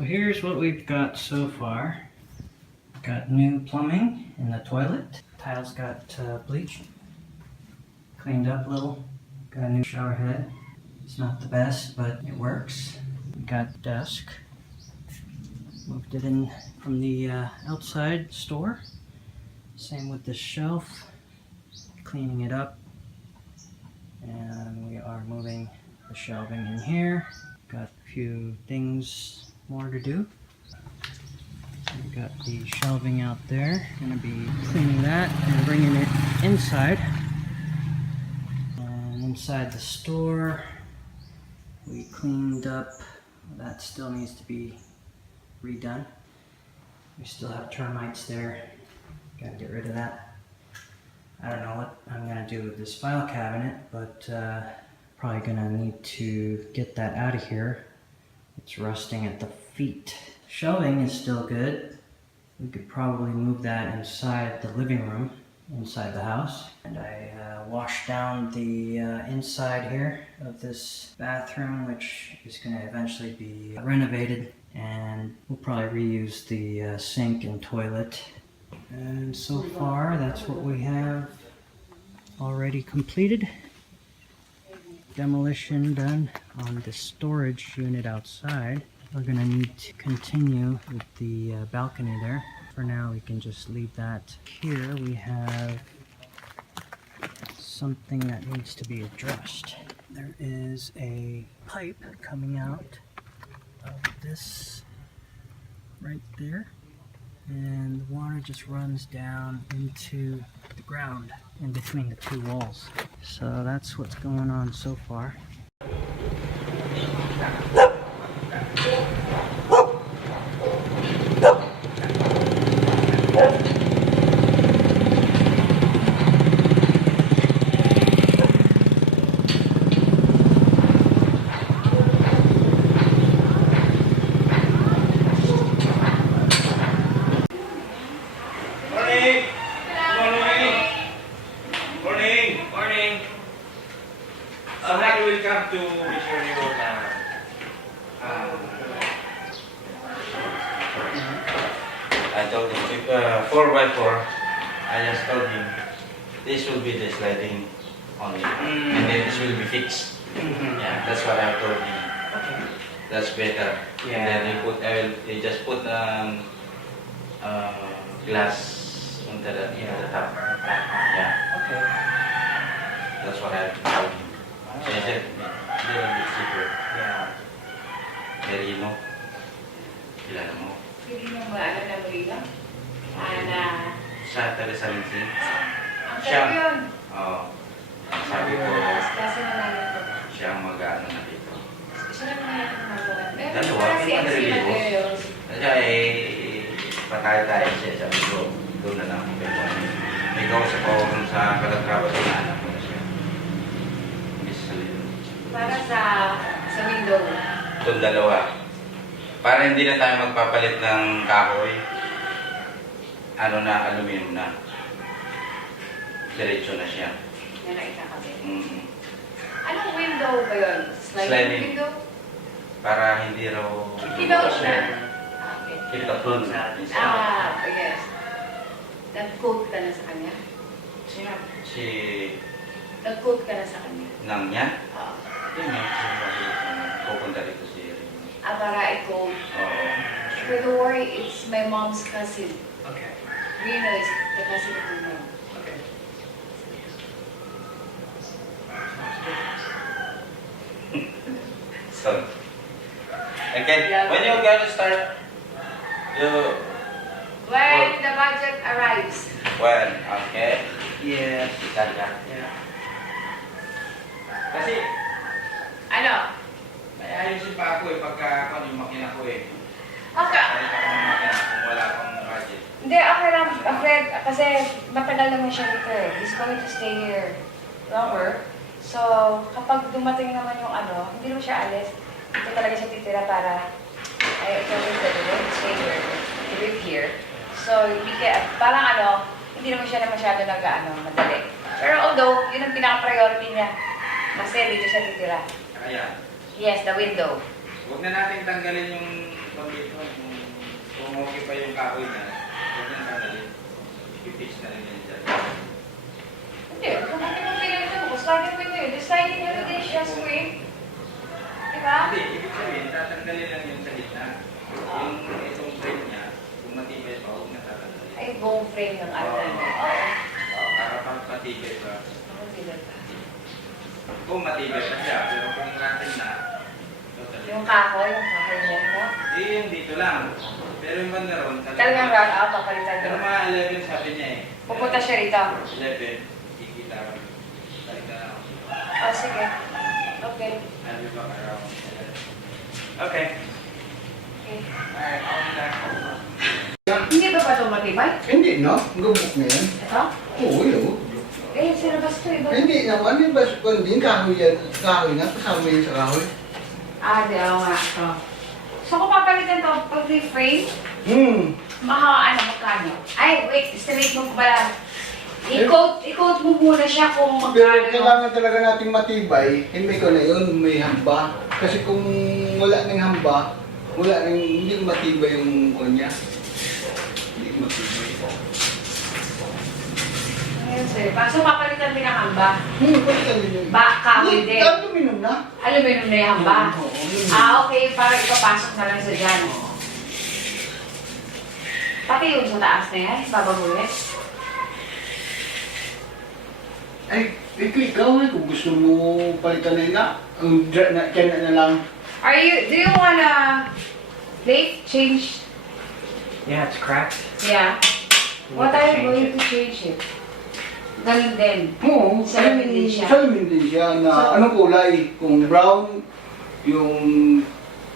So here's what we've got so far. Got new plumbing in the toilet. Tiles got bleached, cleaned up a little. Got a new shower head. It's not the best, but it works. Got desk. Moved it in from the outside store. Same with the shelf. Cleaning it up. And we are moving the shelving in here. Got a few things more to do. We got the shelving out there. Gonna be cleaning that and bringing it inside. And inside the store, we cleaned up. That still needs to be redone. We still have termites there. Gotta get rid of that. I don't know what I'm gonna do with this file cabinet, but probably gonna need to get that out of here. It's rusting at the feet. Shelving is still good. We could probably move that inside the living room, inside the house. And I washed down the inside here of this bathroom, which is gonna eventually be renovated. And we'll probably reuse the sink and toilet. And so far, that's what we have already completed. Demolition done on the storage unit outside. We're gonna need to continue with the balcony there. For now, we can just leave that here. We have something that needs to be addressed. There is a pipe coming out of this right there. And the water just runs down into the ground in between the two walls. So that's what's going on so far. To be sure you will I told him 4x4. I just told him this will be the sliding only, and then this will be fixed. Yeah, that's what I told him. Okay. That's better. Yeah. And then he just put glass on the top. Yeah. Okay. That's what I told him. So he said, a little bit cheaper. Yeah. Merino. Kilala mo? Hindi mo maalam na Merino? Ana. Sa Taga-Salinsin. Ang Siya. sarap yun. Oo. Sabi ko, Kaso na lang ito. siya ang mag-ano na dito. Siya lang na ito magawa. Dalawa, Kasi hindi ang madali materials. Kasi patay tayo siya. Sabi ko, doon na lang. May kausap ako sa kalagkawas na anak ko na siya. Para sa window. Itong dalawa. Para hindi na tayo magpapalit ng kahoy. Ano na, aluminum na. Diretso na siya. Yan ang ikakabit. Anong window ba yun? Sliding window? Para hindi raw... Kinote na. Okay. Kitapon. Yes. Nag-quote ka na sa kanya? Si... Nag-quote ka na sa kanya? Nang niya? Oo. Yun nga. Pupunta dito si... Para i-quote. Oo. But don't worry, it's my mom's cousin. Okay. Reno is the cousin of my mom. Okay. So, okay, when you're gonna start, When the budget arrives. when, okay? Yes. Start ka. Yeah. Kasi, Ano? may ayusin pa ako pagka yung makina ko Okay. Kahit ako ng makina kung wala akong budget. Hindi, okay lang, Fred, kasi matagal naman siya dito eh. He's going to stay here longer. So, kapag dumating naman yung hindi naman siya alis. Dito talaga siya titira para, I told him that he will stay here, to live here. So, parang hindi naman siya na masyado madali. Pero although, yun ang pinaka-priority niya. Kasi dito siya titira. Kaya, Yes, the window. huwag na natin tanggalin yung tawag dito, kung okay pa yung kahoy na, huwag nang tanggalin. I-fix na rin yan dyan. Hindi, kung bakit mo pinagto mo, sliding mo yun. The sliding ano din siya, swing. Diba? Hindi, ibig sabihin, tatanggalin lang yung sa gitna. Yung itong frame niya, kung matibay pa, huwag na tatanggalin. Ay, buong frame ng ano. Oo. Para pang matibay pa. Ako sila pa. Kung matibay pa siya, pero kung natin na, Yung kahoy niya, no? yung dito lang. Pero yung banda ron, Talagang run out, papalitan pero ko. mga 11 sabi niya eh. Pupunta siya rito. 11, kikita ron. Salita na ako. Oh, sige. Okay. I'll be back around 11. Okay. Okay. Alright, I'll be back. Hindi ba ito matibay? Hindi, no? Gubok na yan. Ito? Oo, yun. Eh, sinabas ko iba. Hindi naman, yung baskon din, kahoy yan. Kahoy na, kasama yun sa kahoy. Ah, di ako nga. Ito. So, kung papalitan ito, pag frame, ano, magkano? Ay, wait, estimate mo pala. I-quote mo muna siya kung Pero magkano. kailangan talaga natin matibay, hindi ko na yun, may hamba. Kasi kung wala nang hamba, wala nang, hindi matibay yung kunya. Hindi matibay. Ayun, sir. So, papalitan din ang hamba. Palitan din yun. Kahoy din. Aluminum na. Aluminum na yung hamba. Oo, aluminum. Okay. Para ipapasok na lang sa dyan. Pati yung sa taas na yan, babaguhin. Ay, ikaw eh, kung gusto mo palitan na yun na, kaya na lang. Do you wanna, Leif, change? Yeah, it's cracked. Yeah. We What need to are you change going it. to change it? Ganun din. Oo, Salamin din siya. Salamin din siya na So, anong kulay? Kung brown, yung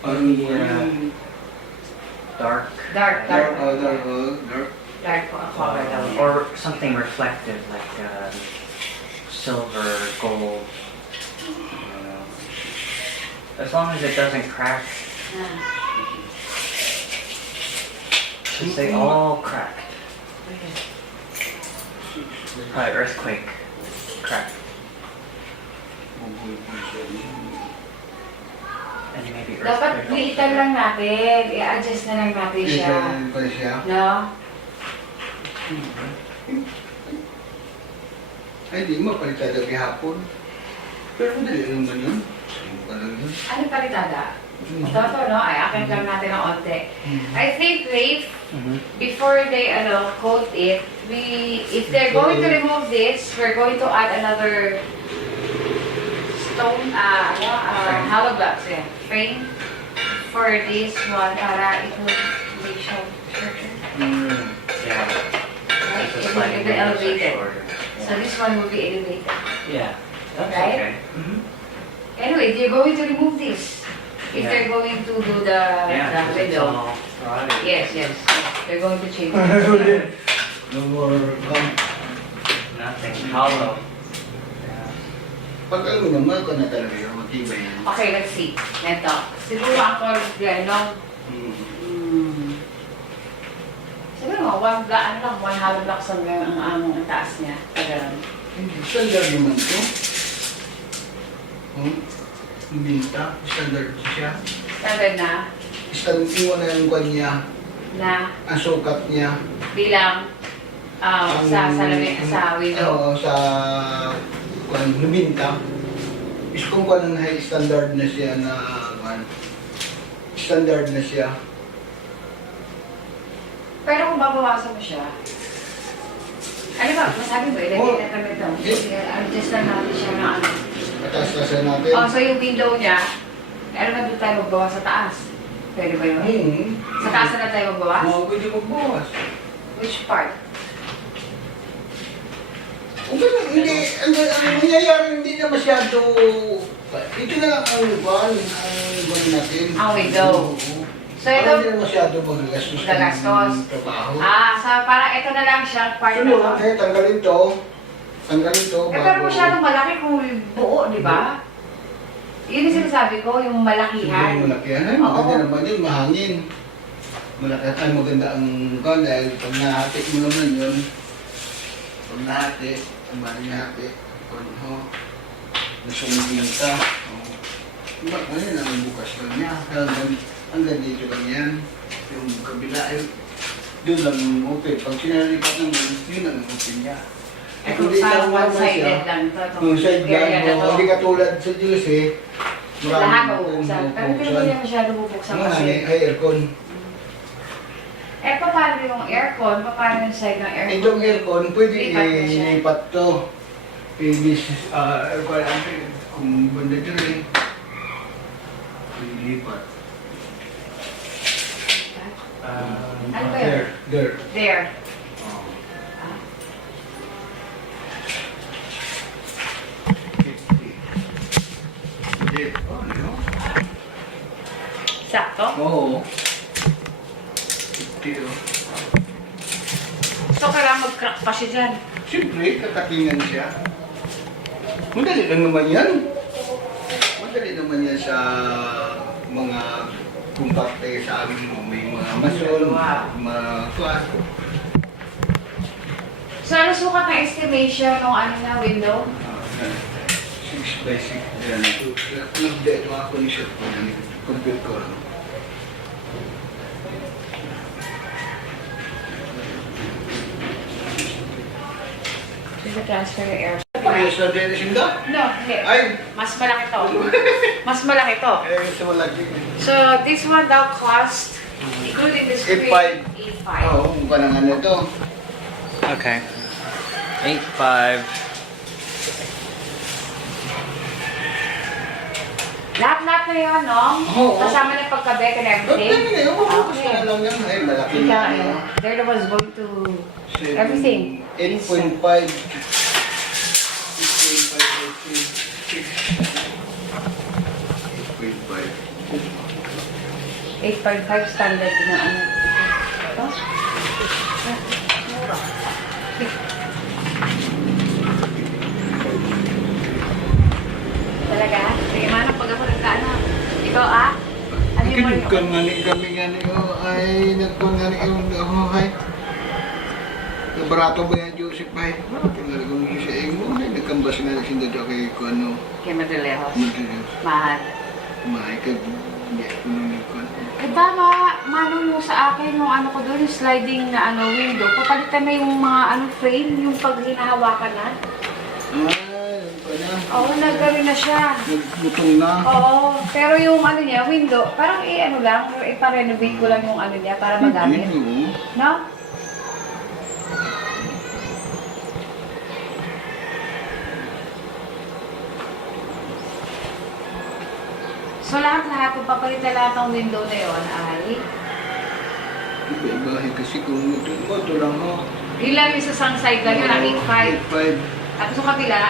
Yeah. Dark. Dark. dark. Color daw. Or something reflective like silver, gold. You know. As long as it doesn't crack. Since they all cracked. Probably earthquake cracked. And maybe Dapat earthquake. liitan lang natin. I-adjust na lang natin siya. Ito pa siya. No? Ay, di mo palitan daw hapon. Pero madali naman yun. Ano pa lang yun? Ano palitada? Ito, no? Ay, akin lang natin ng onte. I think, Leif, before they coat it, if they're going to remove this, we're going to add another stone, hollow blocks, frame for this one para it will be shorter. Yeah. Right? It's It will sliding be windows are elevated. shorter. So this one will be elevated. Yeah. That's Right? okay. Anyway, they're going to remove this. If Yeah. they're going to do the Yeah, 'cause it's window. all rotted. Yes. They're going to change it. No more gum. Nothing. Hollow. Pag ano naman, kung na talaga yun, matibay yan. Okay, let's see. Ito. Siguro ako, siguro one hollow block ang taas niya. Ganun. Hindi, standard naman ito. Binta, standard siya. Standard na Standard mo na yung kwan niya, ang sukat niya. bilang sa window. Oo, sa kwan, binta. Is kung kwan na standard na siya na kwan. Standard na siya. Pero kung babawasan mo siya, ano ba, masabi mo, ilagay na kami ito. Adjust lang natin siya na ano. Mataas-taasan natin. So yung window niya, ano na doon tayo magbawas sa taas? Pwede ba yun? Sa taas na tayo magbawas? Oo, pwede magbawas. Which part? Hindi, ang nangyayari hindi na masyado, ito na lang ang kwan, ang kwan natin. Ang window. Oo. So ito, Parang hindi na masyado magagastos ng trabaho. so parang ito na lang siya, part na to. Sunod, tanggalin to. Tanggalin to. Pero masyadong malaki kung buo, di ba? Yun yung sinasabi ko, yung malakihan. Yung malakihan, ay maganda naman yun, mahangin. Malaki ay maganda ang kwan dahil pag nahati mo naman yun. Pag nahati, ang bali nahati, kwan ho, nasumigin ka. Diba, ngayon ang bukas lang niya. hanggang dito lang yan. Yung kabila ay doon lang yung open. Pag sinalipat naman, yun ang open niya. Ito sa one-sided lang ito. Yung side area na lang, to. hindi katulad sa Diyos eh. Lahat mabubuksan. Pero hindi naman yan masyado bubuksan Mga kasi. ay aircon. Eh, paano yung aircon? Paano yung side ng aircon? Itong aircon, pwede Lipat mo siya. ilipat to. This aircon, kung banda dyan eh. Ilipat. Ano ba yun? There. There. Oh, ano? Sakto? Oo. 50 oh. So, kailangan mag-crack pa siya dyan. Siyempre, katakingan siya. Madali lang naman yan. Madali naman yan sa mga kumparte sa amin. May mga masol, mga kuwan. So, ano sukat ng estimation ng ano na window? 6 by 6 yan. Nag-dead mga condition ko yan. Compute ko lang. Dito transfer ng air. Parehas na din sinda? No, hindi. Ay! Mas malaki to. Mas malaki to. Eh, sa malaki. So, this one daw cost, including the screen, 8.5. 8.5. Oo, kung panangan na ito. Okay. 8.5. Lahat-lahat na yun, no? Oo. Kasama na pagkabek and everything. Okay, mabubukas Okay. na lang yan. Ay, malaki Ika, na. eh, they're the ones going to everything. 8.5. 8.5 standard din ang ano. Ito? Mura. Talaga? Sige, manang pag ako nagkaano. Ikaw, ano yung mga Nagkan nga ni kami nga ni ay nagkan nga ni ay barato ba yan Joseph ay tingnan ko ni siya mo ay nagkambas nga si Dado kay ko ano kay Madalejos? Mahal. may ka hindi ko nung ko Eh tama, manong mo sa akin yung ano ko doon, yung sliding na ano window. Papalitan na yung mga ano frame, yung pag hinahawakan na. Oo, nagkaroon na siya. nagbutong na Oo, pero yung ano niya, window, parang ano lang, ipa-renovate ko lang yung ano niya para magamit. No? So lahat-lahat, kung papalitan lahat ng window na yun ay iba-ibahin kasi kung ito lang ho ilan yung sa isang side lang yun, ang 8.5. 8.5 Tapos yung kabila,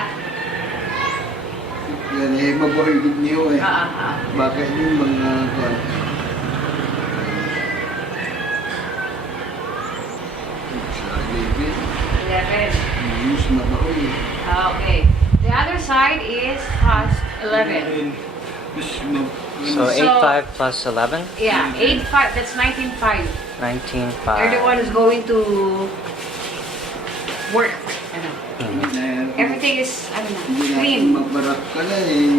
yan eh mabuhigid niyo eh bakit yung mga kwan sa 11. mas mabahoy eh Okay. The other side is cost 11. So 8.5 plus 11? Yeah, 8.5. That's 19.5. 19.5. You're the one who's going to work. Ano. Everything is ano na, clean. Magbarak ka na eh.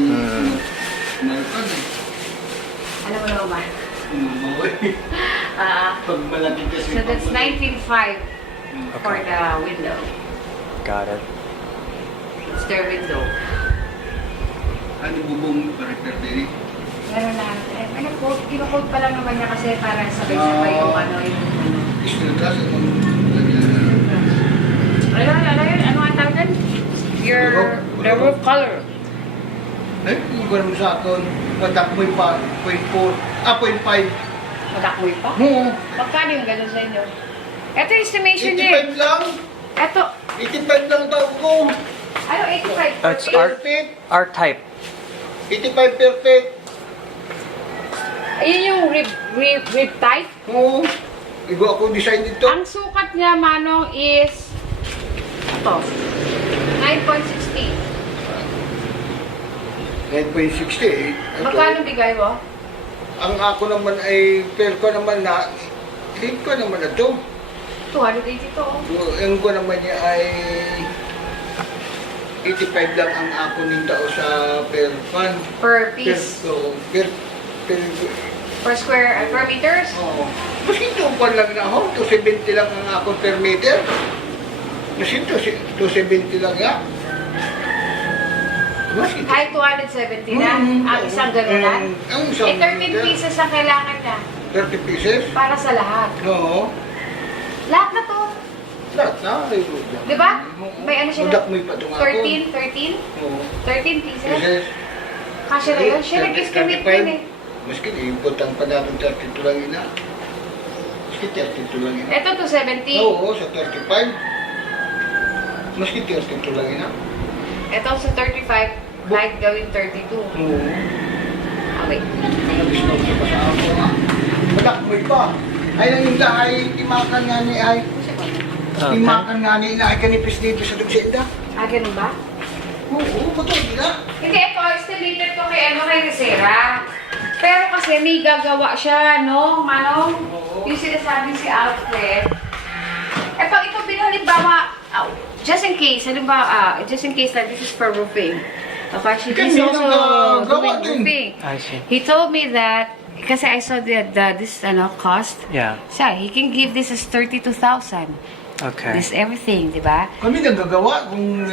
Meron ka na. Alam mo naman ba? Mabahoy. Pag malaki kasi. So that's 19.5 for the window. Got it. It's their window. Ano bubong pa-repair din eh? Meron na. Kino-code pa lang naman niya kasi para sabay-sabay yung ano yung... Steel truss at Ano ang tawag din? The roof color. eh, yung gano'n mo sa akin, patak mo yung 0.5. Madakoy pa? Oo. Magkano yung gano'n sa inyo? Ito yung estimation niya. 85 lang. Ito. 85 lang tawag ko. Ano, 85 per That's piece? Perfect. R-type. 85 perfect. Ayun yung rib type. Oo. Iba ako design dito. Ang sukat niya, Manong, is ito. 9.60. 9.60. Magkano bigay mo? Ang ako naman ay, per ko naman na, hit ko naman na ito. 280 to. Yung ko naman niya ay 85 lang ang ako ng tao sa per fan. Per piece. So, per Per meters? Oo. Maski 2 lang na ako, 270 lang ang ako per meter. Maski 270 lang nga. Maski Kahit 270 na, ang isang ganunan. Ang isang 13 pieces ang kailangan niya. 30 pieces? Para sa lahat. Oo. Lahat na to. Lahat na. Di ba? May ano siya Budak na? mo yung patong ako. 13? Oo. 13 pieces? Pieces. Kasya na yun. Siya nag-estimate din eh. Maski iimputang pa natin 32 lang ina. Maski 32 lang ina. Ito 270. Oo, sa 35. Maski 32 lang ina. Ito sa 35. Kahit gawin 32. Oo. Ah, wait. Nag-discount ka pa sa ako ha. Budak mo pa. Ay nang yung ay timakan nga ni ay. Timakan nga ni ina ay kanipis dito sa dugsinda. Ah, ganun ba? Oo, patay na. Hindi, ito, estimated ko kay Rosera. Pero kasi may gagawa siya, no? Manong? Yung sinasabi si Alfred. Eh, pag ito halimbawa, just in case that this is for roofing. Okay, he's also doing roofing. I see. He told me that, kasi I saw this cost. Yeah. So, he can give this as 32,000. Okay. This everything, di ba? Kami nagagawa kung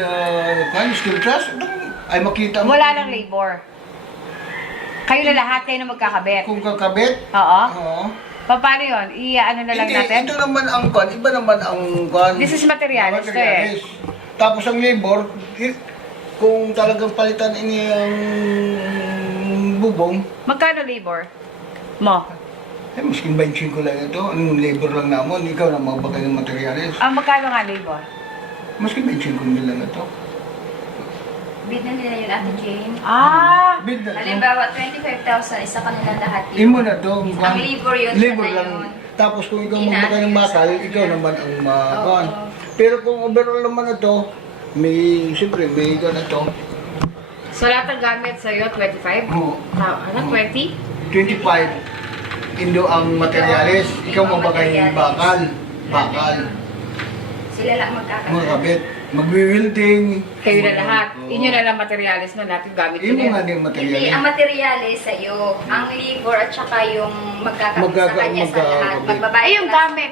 skill class, ay makita mo. Wala lang labor. Kayo na lahat kayo na magkakabit. Kung kakabit. Oo. Oo. Paano yun? Ano na lang Hindi, natin? ito naman ang kwan. Iba naman ang kwan. This is materials to eh. Tapos ang labor, kung talagang palitan ini ang bubong, Magkano labor mo? eh, miskin 25 lang ito. Anong labor lang namon, ikaw na magbagay ng materials. Magkano nga labor? Maskin 25 mil lang ito. Bid na nila yun, Ate Jane. Bid na ito. Halimbawa, 25,000, isa kanila lahat yun. Imo na to. Ang labor yun, Labor siya na lang. yun. Tapos kung ikaw Inaano magbagay ng yun bakal, sa- ikaw naman ang makuhan. Oo. Pero kung overall naman ito, siyempre may ganito. So lahat ng gamit sa'yo, 25? Oo. Ano, 20? 25. Indo ang materials. Ikaw magbagay ng bakal. Bakal. Sila lang magkakabit. Magkabit. Magwi-welding. Kayo na lahat. Oo. Inyo na lang materialis na natin gamit Imo yun. nga din Hindi, materials. ang materyales sa'yo, ang labor at saka yung magkakabit sa kanya sa lahat. magkakabit. Magbabayad Ay,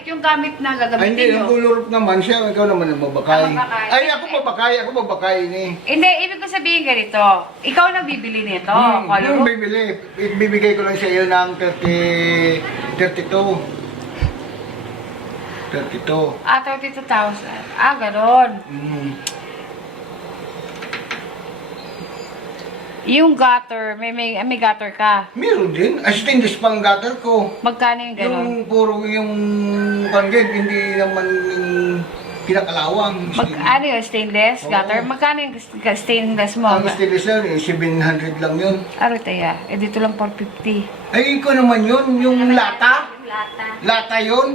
yung gamit na Ay, gagamitin hindi. Yung nyo. kulurop naman siya. Ikaw naman ang mabakay. Ang mabakay. Ay, ako mabakay. Ako mabakay ni. Hindi, ibig ko sabihin ganito. Ikaw na bibili nito. Yung Color bibili. Ibibigay ko lang sa iyo ng 32. 32. 32,000. Ganon. Yung gutter, may gutter ka. Meron din. Stainless pang gutter ko. Magkano yung ganon? Yung puro yung pangget, hindi naman yung pinakalawang. Ano yung stainless Oo. gutter? Magkano yung stainless mo? Ang stainless na 700 lang yun. Tayo. Dito lang 450. Ay, ikaw naman yun. Yung lata. Yung lata. Lata yun.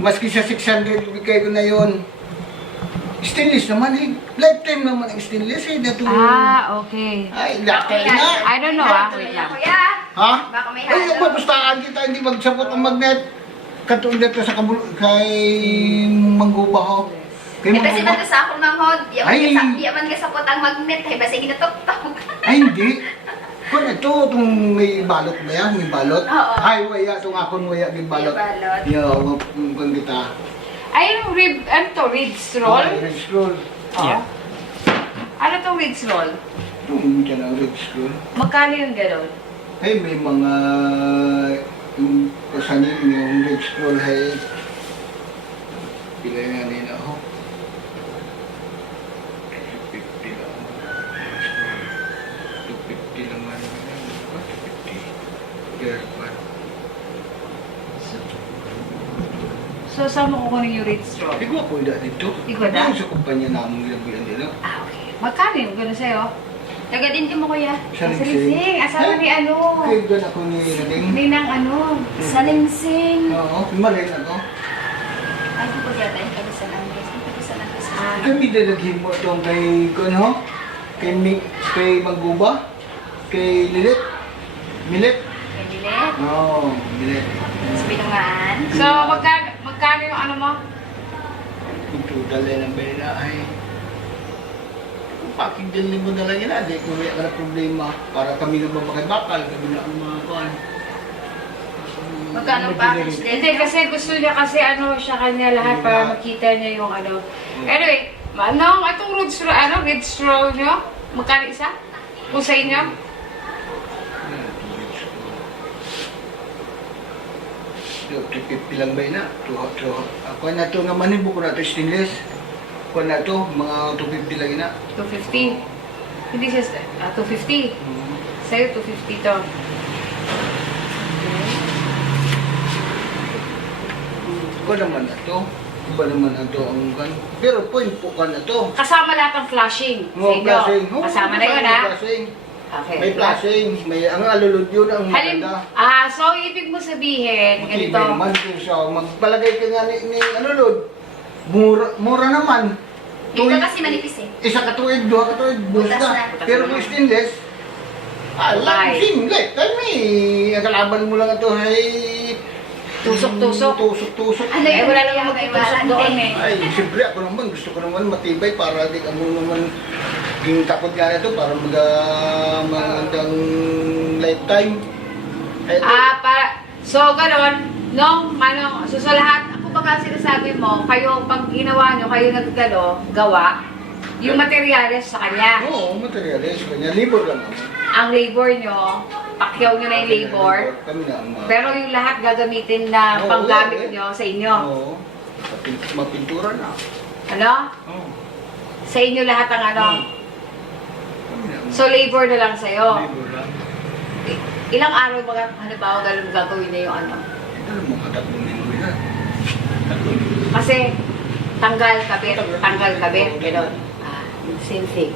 Maski sa 600, bigay ko na yun. Stainless naman eh. Lifetime naman ang stainless eh. Okay. Ay, lata na. I don't know wait lang. Kuya, Ha? baka may Ay, halo. mapustaan kita, hindi magsapot ang magnet. Katulad dito sa kay Mangguba ho. Kay Kasi Mangguba. man sa akong manghod, Ay. yaman ka sa potang magnet, ay basta ginatok-tok. Ay, hindi. Kung ito, itong may balot ba yan? May balot? Oo. Ay, waya. Itong akong waya, may balot. May balot. Yo, kung kita. Ay, yung ridge roll? Red scroll. Yeah. Ano tong ridge roll? Itong dyan ang red scroll. Magkano yung ganon? Ay, may mga yung kasanin yung red scroll ay pila nga nila ako. 250 lang. 250 lang nga nila. 250. Girl, man. So, saan mo kukunin yung ridge roll? Ikaw po na dito. Ikaw na? Yung sa kumpanya namin nilabuyan nila. Okay. Magkano yung ganon sa'yo? Taga din mo kuya. Sa Salingsing. Asawa ni ano? Kaya doon ako ni Rading. Ninang ano? Salingsing. Oo, malay na to. Ay, di ko yata yung kabisan ang bes. Ang kabisan ang bes. Kami dadaghin mo itong kay, ano, kay Mangguba, kay Lilit. Milit. May bilet. Oo, Milit. Sa binungaan. So, magkano yung ano mo? Kung total ay ng bela ay kung pakinggan mo na lang yun, hindi kung may ka na problema para kami na bakal, kami na ang mga kuhan. Magkano package din? Hindi, kasi gusto niya kasi ano siya kanya lahat para makita niya yung ano. Anyway, itong red straw nyo? Magkano isa? Kung sa inyo? Yung 250 lang ba yun na? Ako na ito nga manibo ko na ito stainless. Ako na ito, mga 250 lang yun na. 250. Hindi siya, 250. Sa'yo, 250 to. Ako naman na ito. Iba naman na ito ang kan. Pero point po ka na ito. Kasama lahat ng flashing sa inyo. Kasama na yun, ha? Okay. May flashing. May ang alulod yun ang maganda. So ibig mo sabihin, Hindi ganito. naman kung siya. Magpalagay ka nga ni alulod. Mura naman. Ito kasi manipis eh. Isa katuig, dua katuig, bukas Butas na. na. Pero kung stainless, alam, singlet. Kami, ang kalaban mo lang ito ay... Tusok-tusok. Tusok-tusok. Ano Eh, yung wala kaya namang may magtutusok warranty? doon eh. Ay, siyempre ako naman, gusto ko naman matibay para di ka mo naman yung takot nga na ito para magandang lifetime. So gano'n, so sa lahat, ako baka sinasabi mo, kayo, pag ginawa nyo, kayo gawa, yung materyales sa kanya. Oo, materialis. Kanya, libor lang naman. Ang labor nyo, pakyaw nyo na yung labor, Kami na ang pero yung lahat gagamitin na Oo, panggamit eh. nyo sa inyo. Oo, mapintura na. Ano? Oo. Sa inyo lahat ang ano. Kami na ang So labor na lang sa'yo. libor lang. Ilang araw ba, halimbawa, ganun gagawin niya yung ano? Ito lang mga 3 linggo yan. 3 linggo. Kasi tanggal kabit, gano'n. Same thing.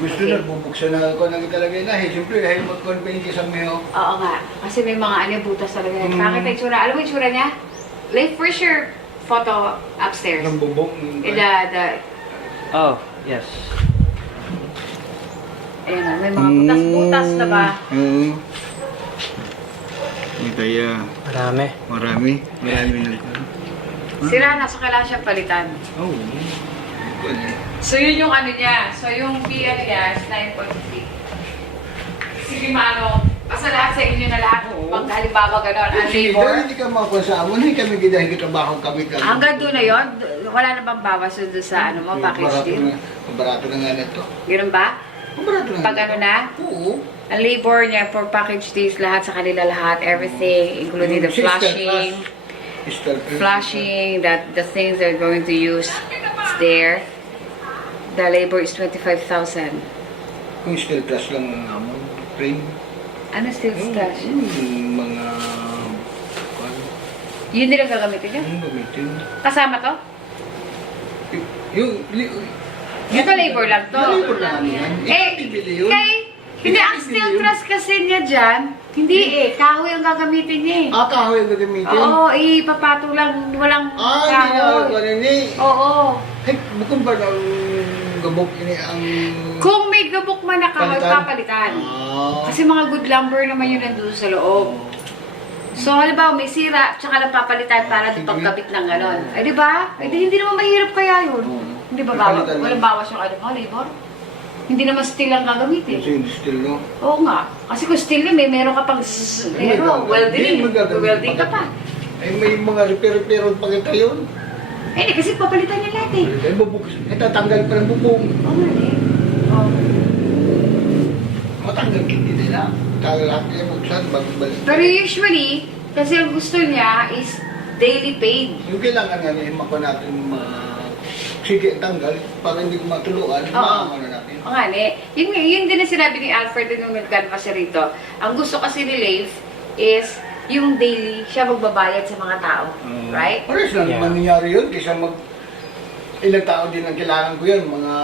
Gusto na, bubuksan na ako nang italagay na. Siyempre, dahil mag-convey ka sa meho. Oo nga. Kasi may mga butas talaga. Bakit ang itsura? Alam mo yung itsura niya? Leif, where's your photo upstairs? Ng bubong. Oh, yes. Ayun na, may mga butas-butas na ba? Kaya, Marami. marami na. Sira na, so kailangan siyang palitan. Oo. So yun yung ano niya. So yung PL niya is 9.3. Sige maano, basta lahat sa inyo na lahat. Oo. Pag halimbawa gano'n, ang Sige, labor. dahil hindi ka makuha sa amon, hindi kami gidahil trabaho kami. Hanggang doon na yun, wala na bang bawas doon sa ano mo, package deal? Barato na nga na ito. Ganun ba? Barato na Pag ano na? Oo. Ang labor niya for package deals, lahat sa kanila lahat, everything, including the flashing, that the things they're going to use is there. The labor is 25,000. Kung steel truss lang ang amon, frame. Ano still stash? Yung mga... Yun din ang gagamitin niya? Yung gamitin. Kasama to? Ito labor lang to. Labor lang yan. Bibili yun. Hindi, ang steel truss kasi niya dyan, hindi kahoy ang gagamitin niya Kahoy ang gagamitin? Oo, ipapato lang, walang Hindi na ako ni. Oo. Bukod ba ng gabok ini ang... Kung may gabok man na kahoy, Palitan? papalitan. Kasi mga good lumber naman yun nandun sa loob. So, halimbawa, may sira, tsaka lang papalitan para di pagkabit ng gano'n. Ay, di ba? Ay, hindi naman mahirap kaya yun. Hindi ba bawas? Papalitan Walang bawas yung ano mo, labor? Hindi naman steel ang gagamitin. Kasi yung steel, no? Oo nga. Kasi kung steel na, meron ka pang welding ka pa. Ay, may mga repair-repair pa kita yun. Eh, kasi papalitan niya lahat eh. Ay, bubuksan. Tatanggal pa ng bubong. Oo nga eh. Oo. Matanggal hindi nila. Lahat niya buksan, balik. Pero usually, kasi ang gusto niya is daily paid. Yung kailangan nga niya, mako natin sige, tanggal, para hindi ko matuluan, Oo. maamano natin. O nga, yun din ang sinabi ni Alfred nung nag-canvas siya rito. Ang gusto kasi ni Leif is yung daily siya magbabayad sa mga tao. Right? Pares lang naman nangyari yun, kaysa ilang tao din ang kailangan ko yun, mga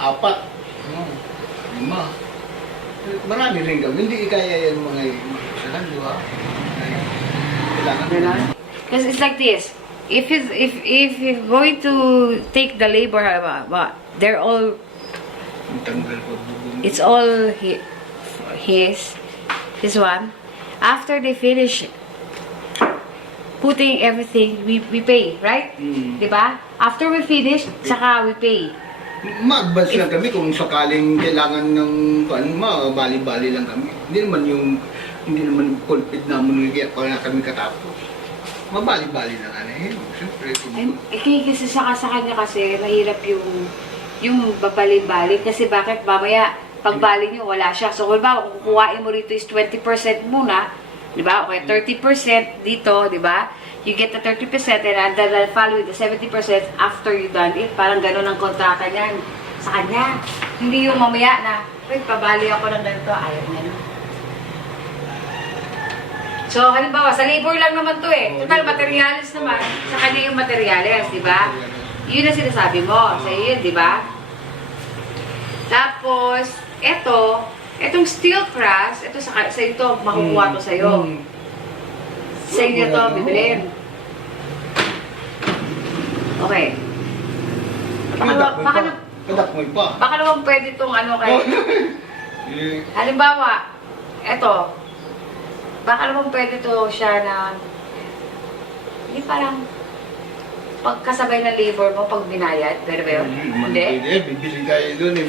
4, 5. Marami rin kami, hindi kaya yan mga isa lang, di ba? Kailangan Ganon. Because it's like this. If he's going to take the labor, they're all, tanggal ko bubong. it's all his one. After they finish putting everything, we pay, right? Diba? After we finish, saka we pay. Ma-advance lang kami kung sakaling kailangan ng bali-bali lang kami. Hindi naman pulpit naman kaya wala kami katapos. Mabali-bali lang Siyempre, Kasi sa kanya kasi, mahirap yung babali-bali. Kasi bakit mamaya, pagbali nyo, wala siya. So, kung kukuhain mo rito is 20% muna, di ba? Okay, 30% dito, di ba? You get the 30% and then I'll follow with the 70% after you done it. Parang gano'n ang kontrata niyan sa kanya. Hindi yung mamaya na, wait, pabali ako ng ganito. Ayaw niya na. So, halimbawa, sa labor lang naman to eh. Total, materials naman. Sa kanya yung materials, di ba? Yun ang sinasabi mo. Sa iyo yun, di ba? Tapos, etong steel cross, ito sa ito, makukuha to sa'yo. Sa inyo to, bibilin. Okay. kadakmoy pa. Baka naman pwede itong ano kayo. Halimbawa, baka naman pwede to siya na, hindi parang, pagkasabay ng labor mo, pag binayad, pwede ba yun? Hindi? Bibili tayo doon eh.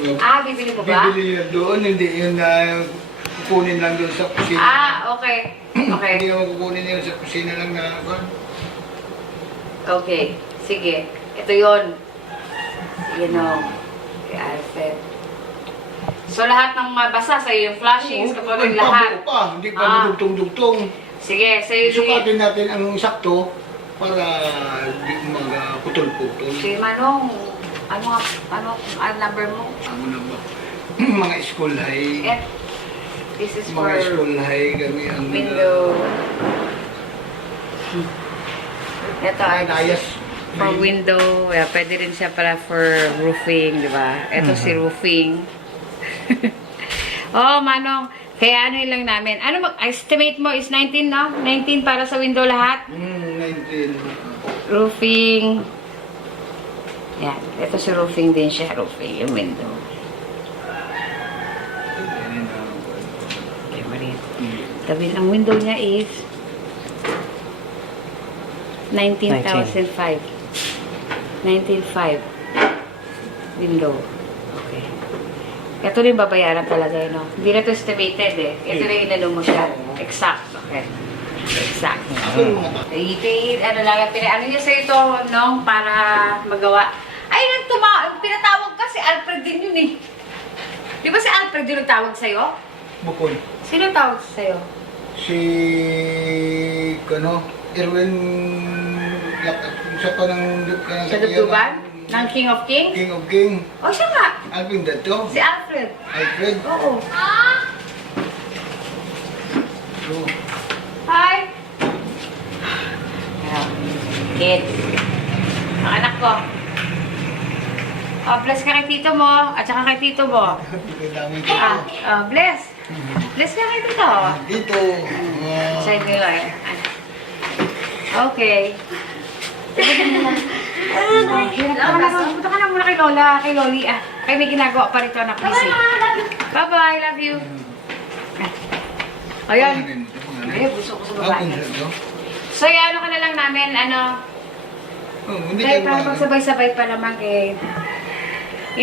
Bibili mo ba? Bibili yun doon, hindi yun kukunin lang doon sa kusina. Okay. Okay. Hindi naman kukunin yun sa kusina lang na. Okay. Sige. Ito yun. You know. Kay Alfred. So, lahat ng mabasa sa'yo, yung flashings, kapag lahat. Hindi pa dugtong-dugtong. Sige, sa'yo Sukatin natin ang sakto para hindi putol-putol. Sige, Manong. Ano number mo? Ano na ba? Mga school high. This is for Mga school high kami ang window. Ito ay Ayas. for window. Yeah, pwede rin siya para for roofing, di ba? Ito si roofing. Oh, Manong. Kaya ano lang namin. Estimate mo is 19, no? 19 para sa window lahat? 19. Roofing. Yan. Ito si roofing din siya. Roofing, yung window. Okay, Maria. Tabi ang window niya is 19,005. 19,500. Window. Okay. Ito rin babayaran talaga yun, no? Hindi na ito estimated eh. Ito rin inano mo siya. Exact. Okay. Exact. Ano lang, ano niya sa ito, no? Para magawa. Ay, pinatawag ka si Alfred din yun eh. Di ba si Alfred yung nagtawag sa'yo? Bukol. Sino tawag sa'yo? Si Erwin sa panang Sa Dugtuban? Ng King of Kings? King of King. Oh, siya nga. Alvin dato. Si Alfred. Alfred. Oo. So, Hi! Kid. Ang anak ko. Oh, bless ka kay tito mo. At saka kay tito mo. Bless. Bless ka kay tito. Dito. Sa inyo lang. Okay. Punta ka na muna kay Lola, kay Loli. Kaya may ginagawa pa rito, anak. Bye-bye, love you. Ayan. Ay, gusto ko sa babae. So, ano ka na lang namin, dahil parang pagsabay-sabay pa naman eh.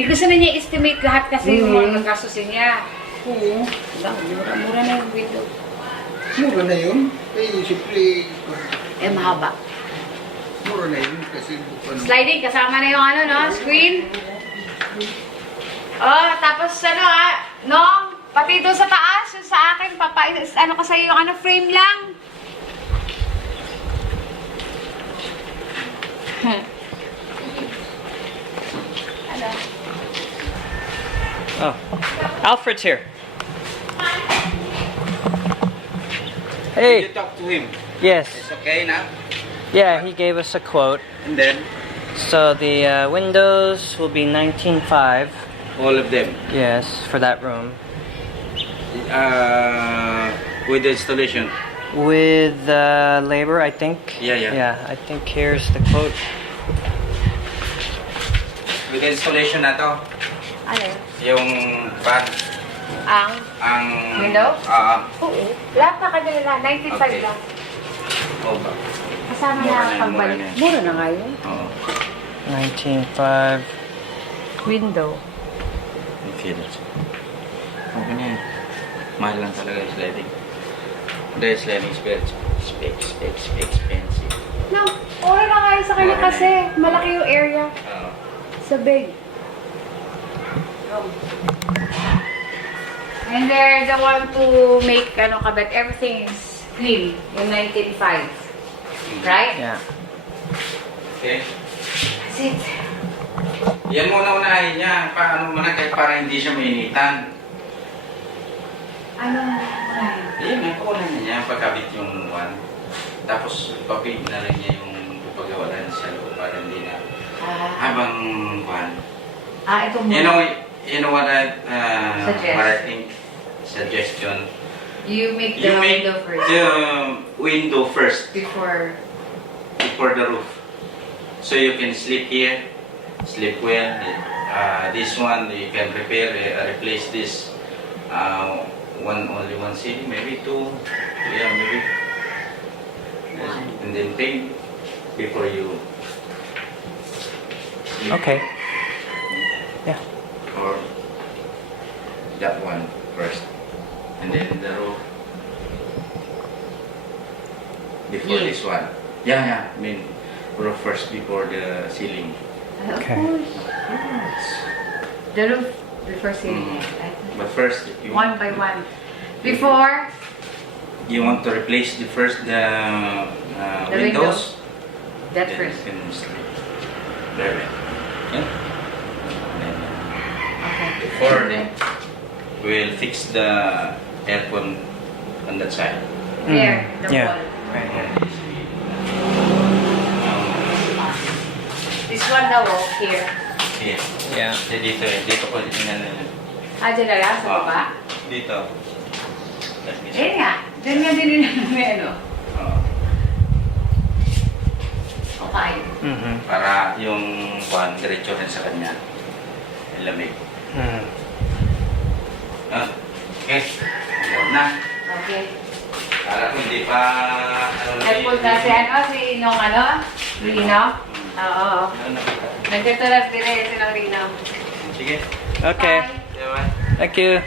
Gusto na niya estimate lahat kasi yung mga gagastusin niya. Oo. Mura na yung window. Mura na yun. Siyempre. Mahaba. Mura na yun kasi Sliding, kasama na yung screen. Oh, tapos pati doon sa taas, yung sa akin, ka sa'yo yung frame lang. Oh, Alfred's here. Hey. You talk to him. Yes. It's okay now. Yeah, he gave us a quote. And then So the windows will be 19,500. all of them Yes, for that room. with the installation. With labor, I think. Yeah. Yeah, I think here's the quote. With the installation na to, Ano? yung fan, ang Window? Oo. Lahat na kanila, 95 Okay. lang. Ba? Kasama Mura na na yun, pagbalik. mura na yun. Mura na nga yun. Oo. 19,500. Window. Feel it. Okay na yan. Mahal lang talaga yung sliding. Dahil sliding is very expensive. No, okay na kayo sa kanya kasi malaki yung area Oo. sa big. And they're the one to make but everything is clean in 1905. Right? Yeah. Okay. That's it. Yan muna unahin niya. Paano muna kahit para hindi siya mainitan. Ano unahin? Yan nga, paunahin niya pagkabit yung one. Tapos papaint na rin niya yung paggawa na sa loob para hindi na habang one. Ito muna. You know what Suggest. what I think? Suggestion. You make the You make window first. the window first Before. before the roof. So you can sleep here, sleep well. This one you can replace this. Only one ceiling, maybe two. Yeah, maybe. And then paint before you sleep. Okay. Yeah. Or that one first, and then the roof before Yeah. this one. Yeah. I mean, roof first before the ceiling. Okay. Of course. The roof before ceiling. But first, if you One by one. Before you want to replace the The windows, that then first. you can sleep there. Yeah. Then, Okay. before then, we'll fix the aircon on that side. There, the Yeah. wall. Right here. This one the wall here. Here. Yeah. Dito ko yun. Dyan na lang sa baba. Dito. Let me see. Eh nga. Dyan nga din may Oo. Okay. Mm-hmm. Para yung buwan, diretso rin sa kanya. Yung lamig. Mm. Okay. Alam na. Okay. Para kung hindi pa... Nagpunta si si Rino. Oo. Nagtutulad din si Rino. Sige. Okay. Bye. Diba? Thank you.